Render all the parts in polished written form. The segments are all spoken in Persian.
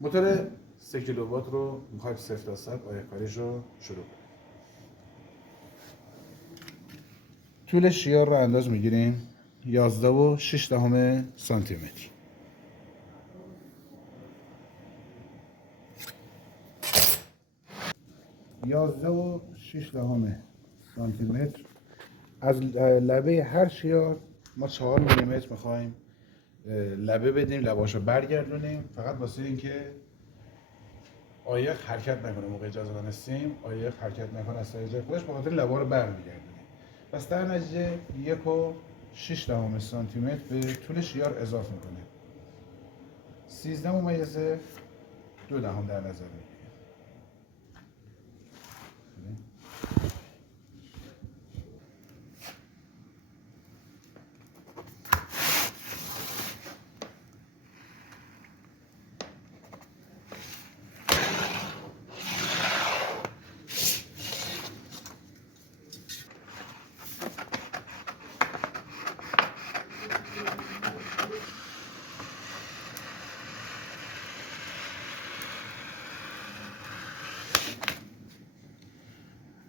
موتور 3 کیلووات رو میخوایم 0 تا 100 آیق‌کاریش رو شروع کنیم. طول شیار رو انداز میگیریم 11 و 6 دهم سانتی متر. یازده و 6 دهم سانتی متر. از لبه هر شیار ما 4 میلیمتر میخوایم لبه بدیم، لباشو برگردونیم، فقط واسه اینکه عایق حرکت نکنه. موقع اجازه دانستیم عایق حرکت نکنه از طریق خودش، به خاطر لبا رو برمیگردونیم. پس در نتیجه 1 و 6 دهم سانتی متر به طول شیار اضافه میکنه. 13 ممیز 2 دهم در نظر میگیریم.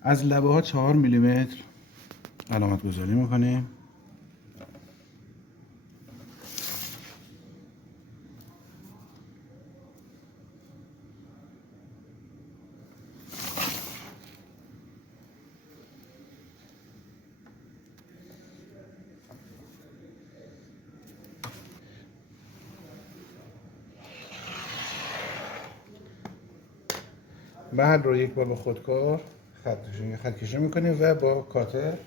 از لبه ها 4 میلیمتر علامت گذاری میکنیم. محل رو یک بار با خودکار خط کشی میکنیم و با کاتر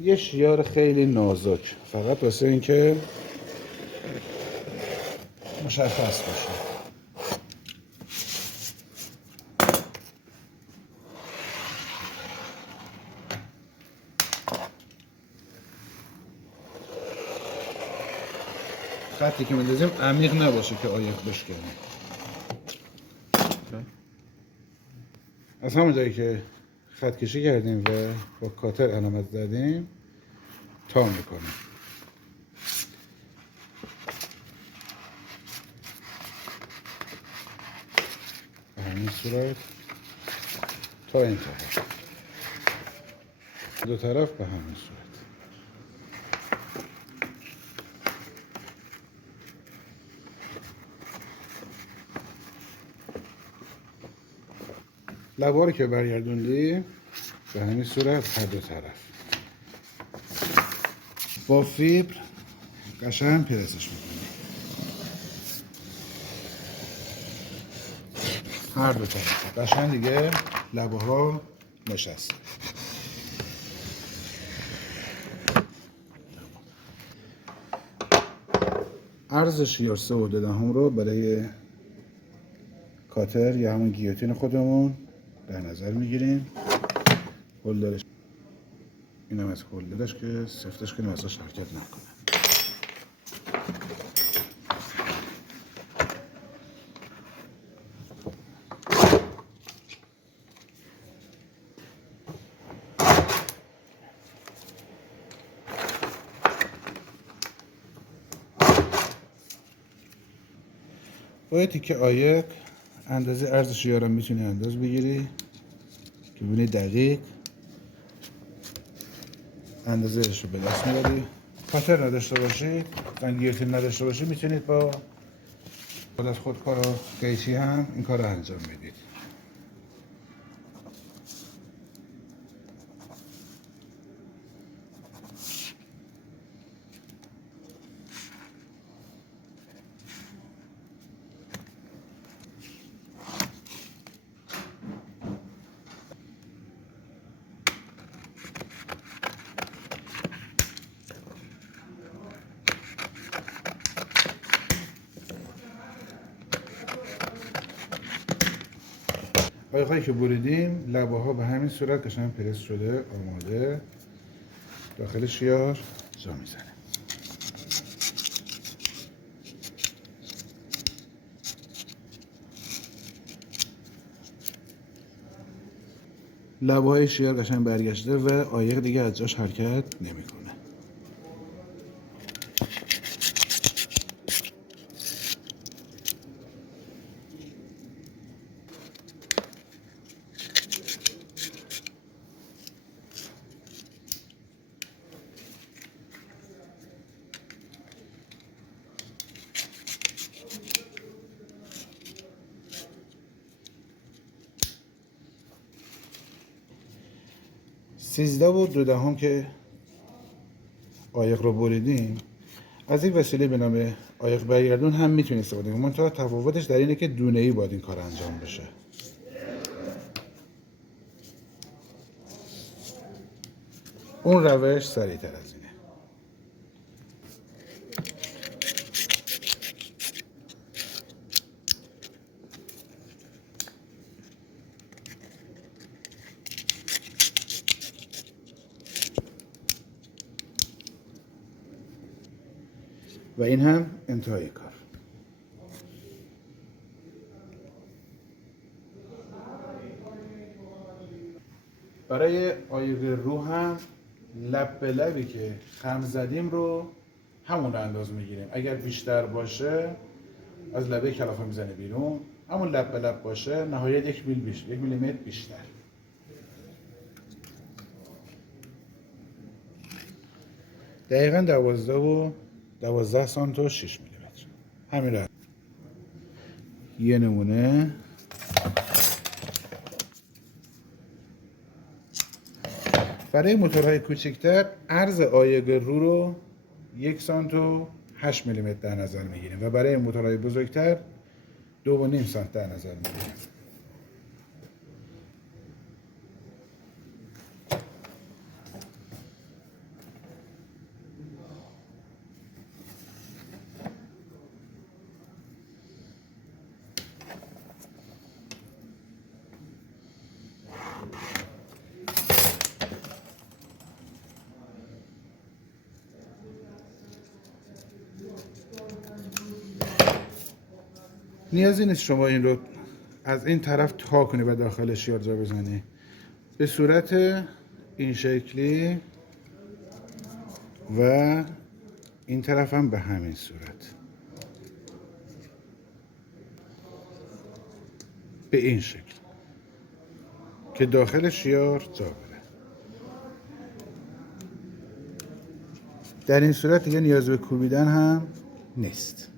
یه شیار خیلی نازک، فقط واسه اینکه مشخص باشه. خطی که میندازیم عمیق نباشه که عایق بشکنه. از همون جایی که خط کشی کردیم و با کاتر علامت زدیم تا میکنیم. به همین صورت تا این طرف، دو طرف به همین صورت. لبا رو که برگردوندی به همین صورت هر دو طرف با فیبر قشنگ پرسش میکنیم هر دو طرف. قشنگ دیگه لبه ها نشسته. عرض شیار 3 و 2 دهم رو برای کاتر یا همون گیوتین خودمون در نظر میگیریم. هولدرش اینم از هولدرش که سفتش کنیم ازش حرکت نکنه. با تیکه عایق اندازه عرض شیارم میتونی انداز بگیری که ببینی دقیق اندازهش رو به دست میاری. کاتر نداشته باشید، گیوتین نداشته باشید، میتونید با از خودکار و قیچی هم این کار رو انجام میدید. عایق‌هایی که بریدیم لبه ها به همین صورت قشنگ پرس شده، آماده داخل شیار جا میزنه. لبه های شیار قشنگ برگشته و عایق دیگه از جاش حرکت نمیکنه. 13.2 که عایق رو بریدیم، از یک وسیله به نام عایق برگردون هم میتونید استفاده کنید. منتها تفاوتش در اینه که دونه‌ای باید این کار انجام بشه. اون روش سریع‌تر از اینه. و این هم انتهای کار. برای عایق رو هم لب به لبی که خم زدیم رو همون رو انداز میگیریم. اگر بیشتر باشه از لبه کلافه میزنه بیرون، همون لب به لب باشه نهایت 1 میلیمتر بیشتر. دقیقاً 12 سانت و 6 میلیمتر. همین رو یه نمونه. برای موتورهای کوچکتر عرض عایق رو 1 سانت و 8 میلیمتر در نظر میگیریم و برای موتورهای بزرگتر 2.5 سانت در نظر میگیریم. نیازی نیست شما این رو از این طرف تا کنی و داخل شیار جا بزنی. به صورت این شکلی و این طرف هم به همین صورت، به این شکل که داخل شیار جا بره. در این صورت دیگه نیاز به کوبیدن هم نیست.